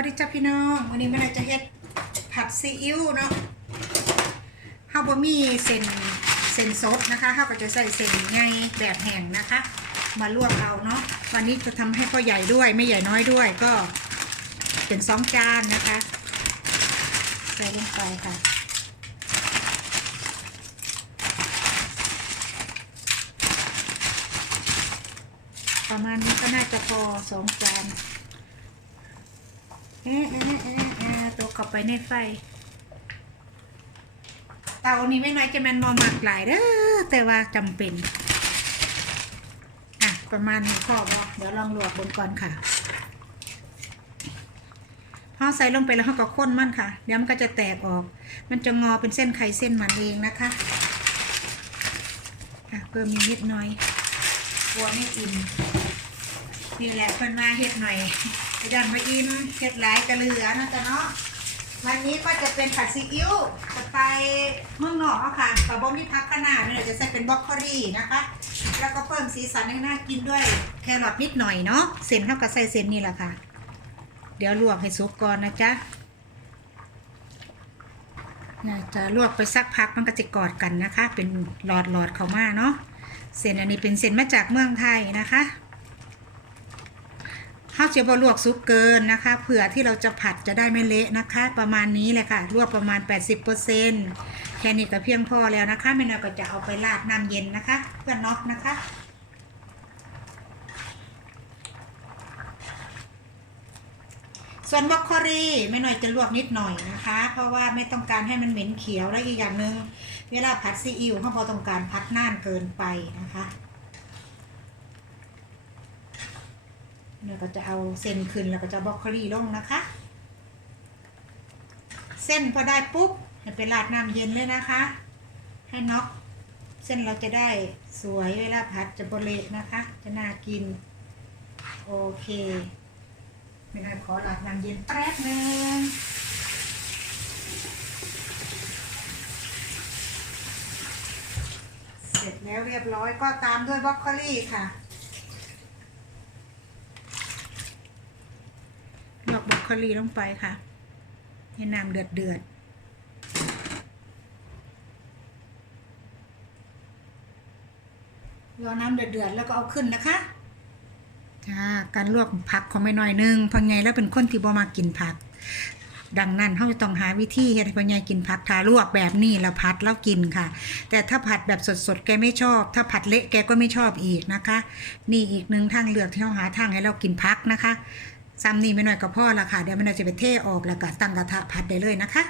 วัสดีจ้าพี่น้องวันนี้แม่นาจะเฮ็ดผัดซีอิ๊วเนาะเฮาวบ่มีเส้นเส้นสดนะคะเฮาวก็จะใส่เส้นใหญ่แบบแห้งนะคะ มาลวกเอาเนาะวันนี้จะทำให้พ่อใหญ่ด้วยไม่ใหญ่น้อยด้วยก็เป็นสองจานนะคะ ใส่ลงไปค่ะประมาณนี้ก็น่าจะพอสองจานเอ๊ะเอ๊ะเอ๊ะเอ๊ะ ตัวเข้าไปในไฟ เตานี้ไม่น้อยจะแมันมอมักหลายเด้อแต่ว่าจำเป็น อะ ประมาณนี้พอบ่เดี๋ยวลองลวกบนก่อนค่ะพอใส่ลงไปแล้วเขาก็ข้นมันค่ะ เดี๋ยวมันก็จะแตกออก มันจะงอเป็นเส้นไข่เส้นมันเองนะคะอะเพิ่มอีกนิดหน่อยกลัวไม่อิ่ม นี่แหละเพิ่นมาเฮ็ดหน่อยไปดันมาอิ่มเฮ็ดหลายกระเหลือนะจ๊ะเนาะวันนี้ก็จะเป็นผัดซีอิ๊วจะไปเมืองนอกอะค่ะกับบอมมี่พักขนาดเนี่ยจะใส่เป็นบล็อกโคลี่นะคะ แล้วก็เพิ่มสีสันให้น่ากินด้วยแครอทนิดหน่อยเนาะเส้นเท่ากับใส่เส้นนี่แหละค่ะ เดี๋ยวลวกให้สุกก่อนนะจ๊ะจะลวกไปสักพักมันก็จะกอดกันนะคะ เป็นหลอดหลอดๆเขามาเนาะเส้นอันนี้เป็นเส้นมาจากเมืองไทยนะคะ ข้าวเจียวบลวกซุปเกินนะคะ เผื่อที่เราจะผัดจะได้ไม่เละนะคะ ประมาณนี้เลยค่ะ ลวกประมาณ 80%แค่นี้ก็เพียงพอแล้วนะคะไม่นานก็จะเอาไปราดน้ำเย็นนะคะ เพื่อน็อกนะคะส่วนบรอกโคลีไม่หน่อยจะลวกนิดหน่อยนะคะ เพราะว่าไม่ต้องการให้มันเหม็นเขียวและอีกอย่างหนึ่งเวลาผัดซีอิ๊วเขาพอต้องการผัดน่านเกินไปนะคะ เนี่ยก็จะเอาเส้นขึ้นแล้วก็จะบรอกโคลีลงนะคะ เส้นพอได้ปุ๊บให้ไปราดน้ำเย็นเลยนะคะ ให้น็อกเส้นเราจะได้สวยเวลาผัดจะบเละนะคะ จะน่ากิน โอเคไม่ได้ขอหลัดน้ำเย็นแป๊บนึงเสร็จแล้วเรียบร้อยก็ตามด้วยบรอกโคลีค่ะลวก บรอกโคลีลงไปค่ะให้น้ำเดือดเดือดรอน้ำเดือดเดือดแล้วก็เอาขึ้นนะคะจ้าการลวกผักของไม่น้อยนึงพราะไงแล้วเป็นคนที่บ่มากินผัก ดังนั้นเขาจะต้องหาวิธีเฮ็ดให้พ่อใหญ่กินผักถ้าลวกแบบนี้แล้วผัดแล้วกินค่ะ แต่ถ้าผัดแบบสดๆแกไม่ชอบ ถ้าผัดเละแกก็ไม่ชอบอีกนะคะ นี่อีกหนึ่งทางเลือกที่เราหาทางให้เรากินผักนะคะ ซ้ำนี่ไม่น้อยก็พอละค่ะเดี๋ยวไม่น้อยจะไปเทออกแล้วก็ตั้งกระทะผัดได้เลยนะคะ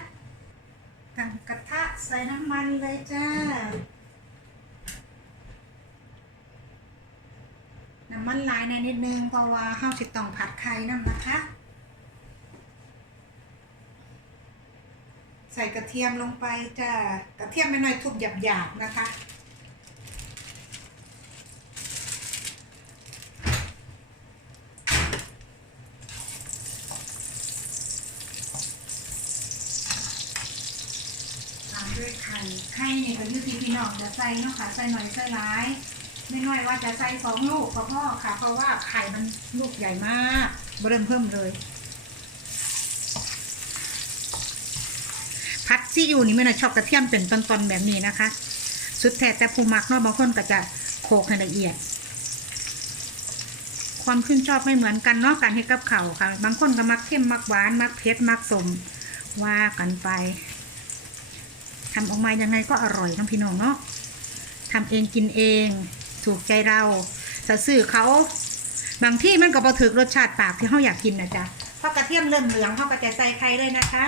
ตั้งกระทะใส่น้ำมันเลยจ้า น้ำมันลายในนิดนึงเพราะว่าข้าวสิต้องผัดไข่น้ำนะคะ ใส่กระเทียมลงไปจ้ากระเทียมไม่น้อยทุบหยาบๆนะคะ ด้วยไข่ไข่เนี่ยก็ยืดที่พี่น้องจะใส่เนาะค่ะ ใส่หน่อยใส่ร้ายไม่น้อยว่าจะใส่สองลูกก็พ่อค่ะ เพราะว่าไข่มันลูกใหญ่มากเริ่มเพิ่มเลยพัดซีอิ๊วนี่ไม่น่าชอบกระเทียมเป็นตอนๆแบบนี้นะคะ สุดแท้แต่ผู้มักเนาะบางคนก็จะโขกให้ละเอียด ความขึ้นชอบไม่เหมือนกันเนาะการให้กับเขาค่ะ บางคนก็มักเข้มมักหวาน มักเผ็ดมักสมว่ากันไป ทำออกมายังไงก็อร่อยน้องพี่น้องเนาะทำเองกินเอง ถูกใจเราจะซื้อเขาบางที่มันก็บ่ถึกรสชาติปากที่เขาอยากกินนะจ๊ะพอกระเทียมเริ่มเหลืองเขาก็จะใส่ไข่เลยนะคะ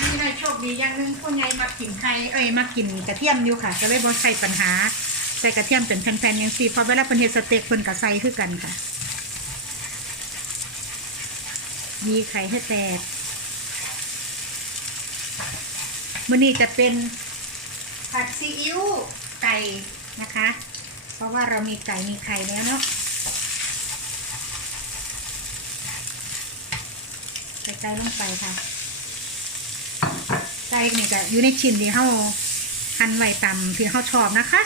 นี่ได้โชคดีอย่างหนึงผู้ใหญ่มากินไข่เอ้ยมากินกระเทียมอยู่ค่ะก็เลยบ่ใส่ปัญหาใส่กระเทียมเป็นแผ่นๆอย่างสี่พอเวลาเป็นเฮสเต็กเพิ่นก็ใส่คือกันค่ะ มีไข่ให้แตกมันนี่จะเป็นผัดซีอิ๊วไก่นะคะ เพราะว่าเรามีไก่มีไข่แล้วเนาะใส่ไก่ลงไปค่ะไก่นี่จะอยู่ในชิ้นที่เขาหั่นไว้ต่ำเพื่เขาชอบนะคะ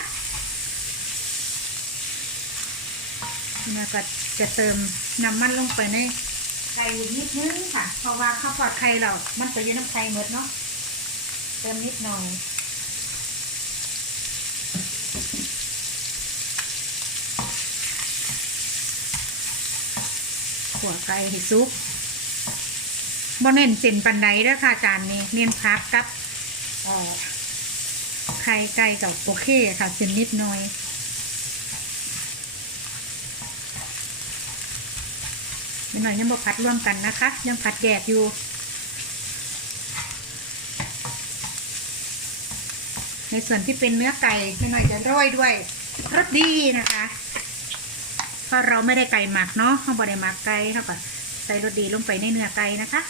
แล้วก็จะเติมน้ำมันลงไปใน ไก่นิดนึงค่ะ เพราะว่าข้าวปอดไข่เรา มันไปอยู่น้ำไข่หมดเนาะ เติมนิดหน่อยขัวไก่ให้ซุกบ่เน้นเส้นปันไดเด้อค่ะจานนี้ เน้นพักกับออไข่ไก่กับโอเคค่ะเส้นนิดหน่อย ไม่หน่อยยังบอพัดร่วมกันนะคะ ยังผัดแยกอยู่ในส่วนที่เป็นเนื้อไก่ไม่หน่อยจะโรยด้วยรสดีนะคะเพราะเราไม่ได้ไก่หมักเนาะเราบอได้หมักไก่เท่ากับใส่รสดีลงไปในเนื้อไก่นะคะ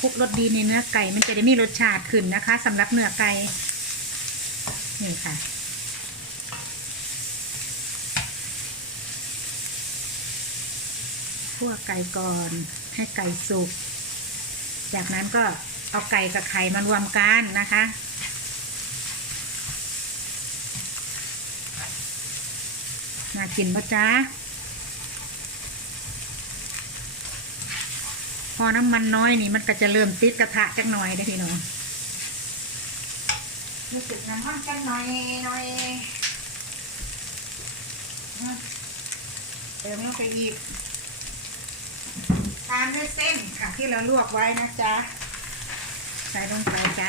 คลุกรสดีในเนื้อไก่มันจะได้มีรสชาติขึ้นนะคะสำหรับเนื้อไก่นี่ค่ะ คั่วไก่ก่อนให้ไก่สุก จากนั้นก็เอาไก่กับไข่มารวมกันนะคะ น่ากินปะจ๊ะ พอน้ำมันน้อยนี่มันก็จะเริ่มติดกระทะจักหน่อยได้อพี่น้องรู้สึกน้ำมันจักหน่อยหน่อยอะเติมลงไปอีก ตามด้วยเส้นค่ะที่เราลวกไว้นะจ๊ะ ใส่ลงไปจ้ะ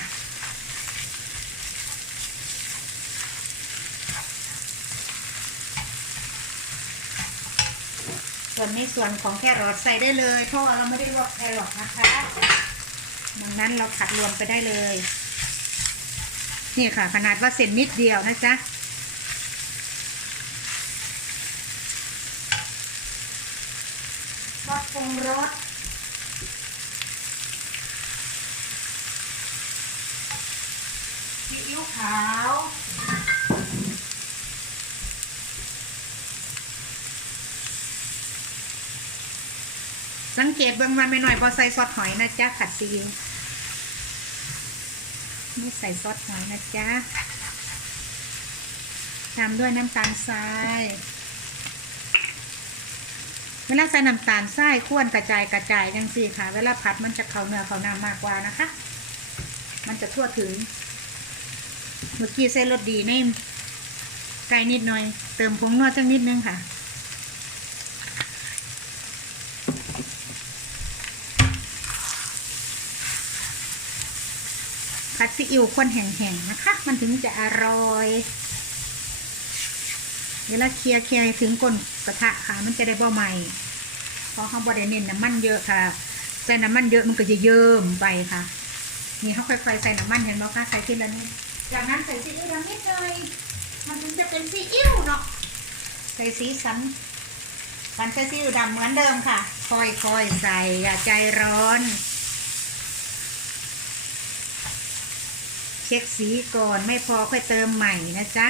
ส่วนในส่วนของแครอทใส่ได้เลย เพราะว่าเราไม่ได้ลวกแครอทนะคะดังนั้นเราขัดรวมไปได้เลย นี่ค่ะ ขนาดว่าเส้นนิดเดียวนะจ๊ะ ซอสปรุงรสซีอิ๊วขาว สังเกตบางวันไม่หน่อยพอใส่ซอสหอยนะจ๊ะขัดซีอิ๊วไม่ใส่ซอสหอยนะจ๊ะตามด้วยน้ำตาลทรายเวลาใส่น้ำตาลทรายข้วนกระจายกระจายจังสี่ค่ะ เวลาผัดมันจะเข้าเนื้อเข้าน้ำมากกว่านะคะ มันจะทั่วถึง เมื่อกี้ใส่รสดีในไก่นิดหน่อย เติมผงนวดจังนิดนึงค่ะ ผัดซีอิ๊วข้นแห้งๆนะคะ มันถึงจะอร่อย เวลาเคลียร์เคลียร์ถึงก้นกระทะค่ะ มันจะได้บ่ใหม่เพราะเขาบดเน้นน้ำมันเยอะค่ะ ใส่น้ำมันเยอะมันก็จะเยิ้มไปค่ะ นี่เขาค่อยๆใส่น้ำมันเห็นไหมคะใส่ทีละนิดจากนั้นใส่ซีอิ๊วดำนิดหน่อยมันถึงจะเป็นซีอิ๊วเนาะใส่สีสันการใส่ซีอิ๊วดำเหมือนเดิมค่ะค่อยๆใส่อย่าใจร้อน ช็คสีก่อนไม่พอค่อยเติมใหม่นะจ๊ะ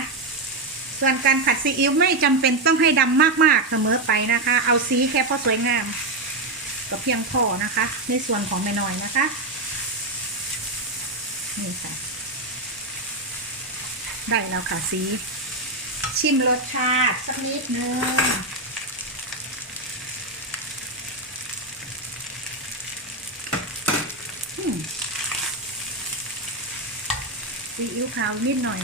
ส่วนการผัดซีอิ๊วไม่จำเป็นต้องให้ดำมากๆเสมอไปนะคะ เอาสีแค่พอสวยงามก็เพียงพอนะคะ ในส่วนของแม่น้อยนะคะนี่ค่ะได้แล้วค่ะสี ชิมรสชาติสักนิดนึงอืม ซีอิ๊วขาวนิดหน่อย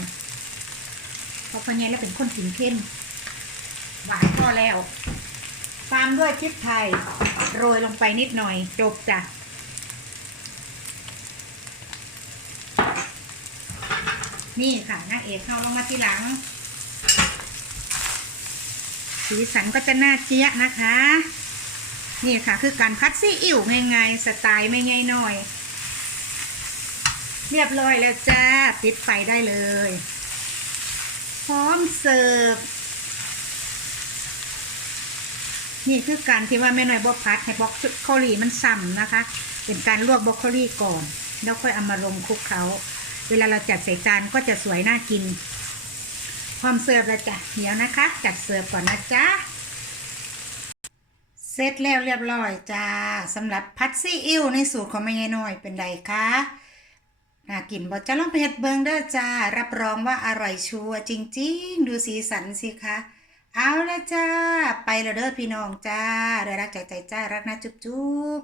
เพราะพอใหญ่แล้วเป็นคนกินเข้มหวานพอแล้วตามด้วยพริกไทยโรยลงไปนิดหน่อยจบจ้ะนี่ค่ะนางเอกเข้าลงมาทีหลัง สีสันก็จะน่าเจี๊ยะนะคะ นี่ค่ะคือการพัดซีอิ๊วง่ายๆสไตล์ไม่ง่ายหน่อย เรียบร้อยแล้วจ้าปิดไฟได้เลย พร้อมเสิร์ฟ นี่คือการที่ว่าแม่น้อยบอกพัดให้บล็อกโคลีมันส่ำนะคะ เป็นการลวกบ็อกโคลีก่อน แล้วค่อยเอามาลงคลุกเขาเวลาเราจัดใส่จานก็จะสวยน่ากิน พร้อมเสิร์ฟแล้วจ้ะเดี๋ยวนะคะ จัดเสิร์ฟก่อนนะจ๊ะเสร็จแล้วเรียบร้อยจ้าสำหรับพัดซีอิ๊วในสูตรของแม่ยายน้อยเป็นไรคะ น่ากินบ่จะลองไปเห็ดเบิงเด้อจ้า รับรองว่าอร่อยชัวร์จริง ๆ ดูสีสันสิคะ เอาละจ้า ไปแล้วเด้อพี่น้องจ้าเด้รักใจใจจ้า รักนะจุ๊บ